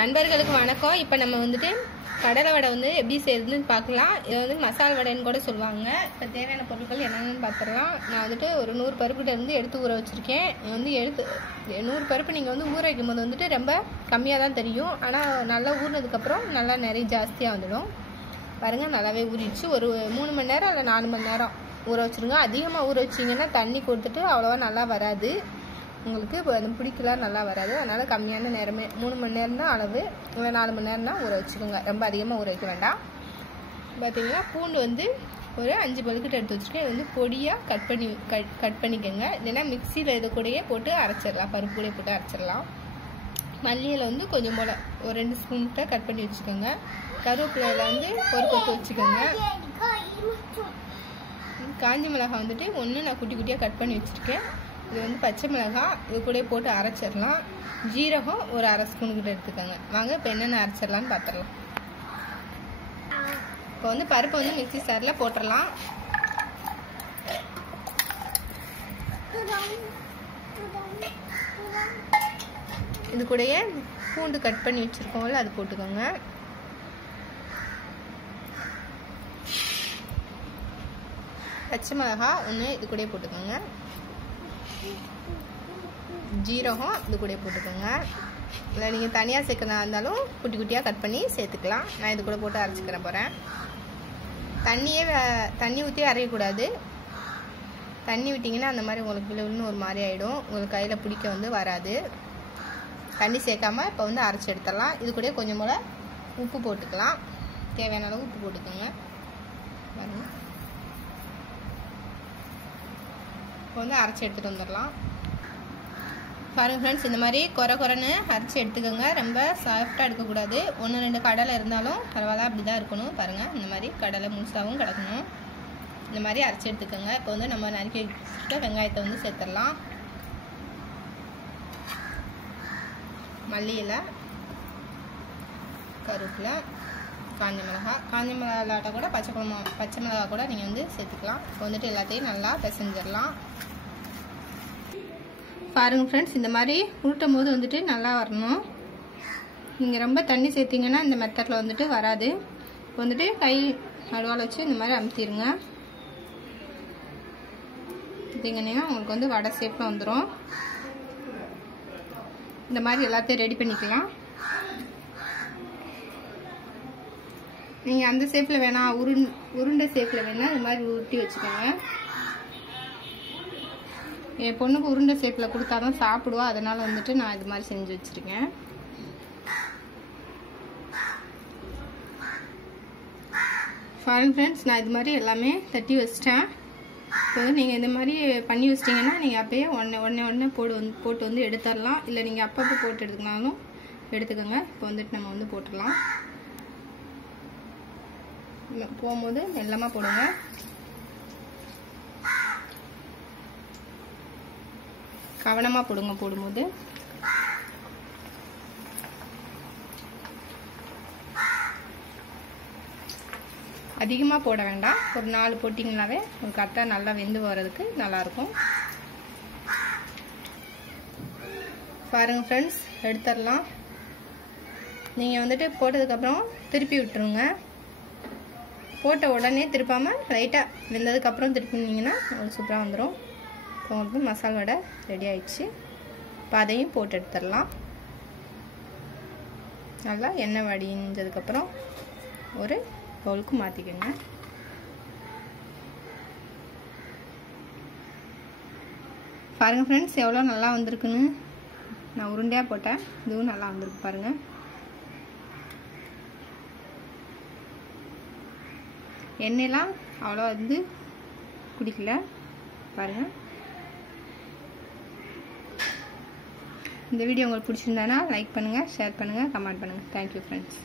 நண்பர்களுக்கு வணக்கம். இப்போ நம்ம வந்துட்டு கடலை வடை வந்து எப்படி செய்யறதுன்னு பார்க்கலாம். இதை வந்து மசால் வடைன்னு கூட சொல்லுவாங்க. இப்போ தேவையான பொருட்கள் என்னென்னு பார்த்துடலாம். நான் வந்துட்டு ஒரு 100 பருப்புகிட்ட இருந்து எடுத்து ஊற வச்சுருக்கேன். வந்து 100 பருப்பு நீங்கள் வந்து ஊற வைக்கும் போது வந்துட்டு ரொம்ப கம்மியாக தான் தெரியும். ஆனால் நல்லா ஊறினதுக்கப்புறம் நல்லா நிறைய ஜாஸ்தியாக வந்துடும். பாருங்கள், நல்லாவே ஊறிடுச்சு. ஒரு 3 மணி நேரம் இல்லை 4 மணி நேரம் ஊற வச்சுருங்க. அதிகமாக ஊற வச்சிங்கன்னா தண்ணி கொடுத்துட்டு அவ்வளோவா நல்லா வராது. உங்களுக்கு இப்போ அது பிடிக்கலாம், நல்லா வராது. அதனால் கம்மியான நேரமே 3 மணி நேரம் தான் அளவு, இல்லை 4 மணி நேரம் தான் ஊற வச்சுக்கோங்க. ரொம்ப அதிகமாக ஊற வைக்க வேண்டாம். பார்த்தீங்கன்னா பூண்டு வந்து ஒரு 5 பழுக்கிட்ட எடுத்து வச்சுருக்கேன். இது வந்து பொடியாக கட் பண்ணிக்கோங்க. இல்லைன்னா மிக்சியில் இது கூடயே போட்டு அரைச்சிடலாம், பருப்பு கூடயே போட்டு அரைச்சிடலாம். மல்லியில் வந்து கொஞ்சம் போல் ஒரு 2 ஸ்பூன்கிட்ட கட் பண்ணி வச்சுக்கோங்க. கருவேப்பிலையில் வந்து ஒரு கொத்து வச்சுக்கோங்க. காஞ்சி மிளகாய் வந்துட்டு ஒன்று நான் குட்டி குட்டியாக கட் பண்ணி வச்சுருக்கேன். இது வந்து பச்சை மிளகாய், இது கூட போட்டு அரைச்சிடலாம். ஜீரகம் ஒரு 1/2 ஸ்பூன் கிட்ட எடுத்துக்கோங்க. வாங்க இப்போ என்னென்ன அரைச்சிடலான்னு பார்த்துடலாம். இப்போ வந்து பருப்பு வந்து மிக்சி சாரில் போட்டுடலாம். இது கூடயே பூண்டு கட் பண்ணி வச்சுருக்கோம்ல, அது போட்டுக்கோங்க. பச்சை மிளகாய் ஒன்று இது கூட போட்டுக்கோங்க. ஜீரகம் இது கூட போட்டுக்கோங்க. இல்லை நீங்கள் தனியாக சேர்க்கறதா இருந்தாலும் குட்டி குட்டியாக கட் பண்ணி சேர்த்துக்கலாம். நான் இது கூட போட்டு அரைச்சிக்கிற போகிறேன். தண்ணி ஊற்றி அரையக்கூடாது. தண்ணி விட்டிங்கன்னா அந்த மாதிரி உங்களுக்கு விழுன்னு ஒரு மாதிரி ஆகிடும். உங்களுக்கு கையில் பிடிக்க வந்து வராது. தண்ணி சேர்க்காம இப்போ வந்து அரைச்சி எடுத்துடலாம். இது கூட கொஞ்சம் போல் உப்பு போட்டுக்கலாம். தேவையான அளவு உப்பு போட்டுக்கோங்க. பாருங்க, இப்போ வந்து அரைச்சி எடுத்துகிட்டு வந்துடலாம். பாருங்கள் ஃப்ரெண்ட்ஸ், இந்த மாதிரி குறைன்னு அரைச்சி எடுத்துக்கோங்க. ரொம்ப சாஃப்டாக எடுக்கக்கூடாது. 1-2 கடலை இருந்தாலும் பரவாயில்ல, அப்படி தான் இருக்கணும். பாருங்கள், இந்த மாதிரி கடலை முழுசாகவும் கிடக்கணும். இந்த மாதிரி அரைச்சி எடுத்துக்கோங்க. இப்போ வந்து நம்ம நறுக்கி வச்சுட்டு வெங்காயத்தை வந்து சேர்த்துடலாம். மல்லி இலை, கருவேப்பிலை, காஞ்ச மிளகாய் கூட பச்சை மிளகாய் கூட நீங்கள் வந்து சேர்த்துக்கலாம். இப்போ வந்துட்டு எல்லாத்தையும் நல்லா பிசைஞ்சிடலாம். பாருங்கள் ஃப்ரெண்ட்ஸ், இந்த மாதிரி உருட்டும் போது வந்துட்டு நல்லா வரணும். நீங்கள் ரொம்ப தண்ணி சேர்த்திங்கன்னா இந்த மெத்தடில் வந்துட்டு வராது. இப்போ வந்துட்டு கை நடுவால் வச்சு இந்த மாதிரி அமுத்திடுங்க. பார்த்தீங்கன்னா உங்களுக்கு வந்து வடை ஷேப்பில் வந்துடும். இந்த மாதிரி எல்லாத்தையும் ரெடி பண்ணிக்கலாம். நீங்கள் அந்த ஷேப்பில் வேணாம், உருண்டை ஷேப்பில் வேணால் இந்த மாதிரி உருட்டி வச்சுக்கோங்க. என் பொண்ணுக்கு உருண்டை ஷேப்பில் கொடுத்தா தான் சாப்பிடுவா. அதனால் வந்துட்டு நான் இது மாதிரி செஞ்சு வச்சுருக்கேன். ஃபாரின் ஃப்ரெண்ட்ஸ், நான் இது மாதிரி எல்லாமே தட்டி வச்சிட்டேன். இப்போ நீங்கள் இந்த மாதிரி பண்ணி வச்சிட்டிங்கன்னா நீங்கள் அப்போயே ஒன்று போட்டு வந்து எடுத்துடலாம். இல்லை நீங்கள் அப்பப்போ போட்டு எடுத்துக்கினாலும் எடுத்துக்கோங்க. இப்போ வந்துட்டு நம்ம வந்து போட்டுடலாம். போகும்போது மெல்லமாக போடுங்க. கவனமாக போடுங்க. போடும்போது அதிகமாக போட வேண்டாம். ஒரு 4 போட்டிங்கனாவே ஒரு கரெக்டாக நல்லா வெந்து வர்றதுக்கு நல்லாயிருக்கும். பாருங்கள் ஃப்ரெண்ட்ஸ், எடுத்துடலாம். நீங்கள் வந்துட்டு போட்டதுக்கப்புறம் திருப்பி விட்டுருங்க. போட்ட உடனே திருப்பாமல் லைட்டாக வெந்ததுக்கப்புறம் திருப்பினீங்கன்னா உங்களுக்கு சூப்பராக வந்துடும். உங்களுக்கு மசால் வடை ரெடி ஆயிடுச்சு. இப்போ அதையும் போட்டு எடுத்துடலாம். நல்லா எண்ணெய் வடிஞ்சதுக்கப்புறம் ஒரு பவுலுக்கு மாற்றிக்கோங்க. பாருங்கள் ஃப்ரெண்ட்ஸ், எவ்வளோ நல்லா வந்திருக்குன்னு. நான் உருண்டையாக போட்டேன், இதுவும் நல்லா வந்திருக்கு. பாருங்கள், எண்ணெயெலாம் அவ்வளோ வந்து குடிக்கல. பாருங்கள், இந்த வீடியோ உங்களுக்கு பிடிச்சிருந்தானா லைக் பண்ணுங்கள், ஷேர் பண்ணுங்கள், கமெண்ட் பண்ணுங்கள். Thank you friends.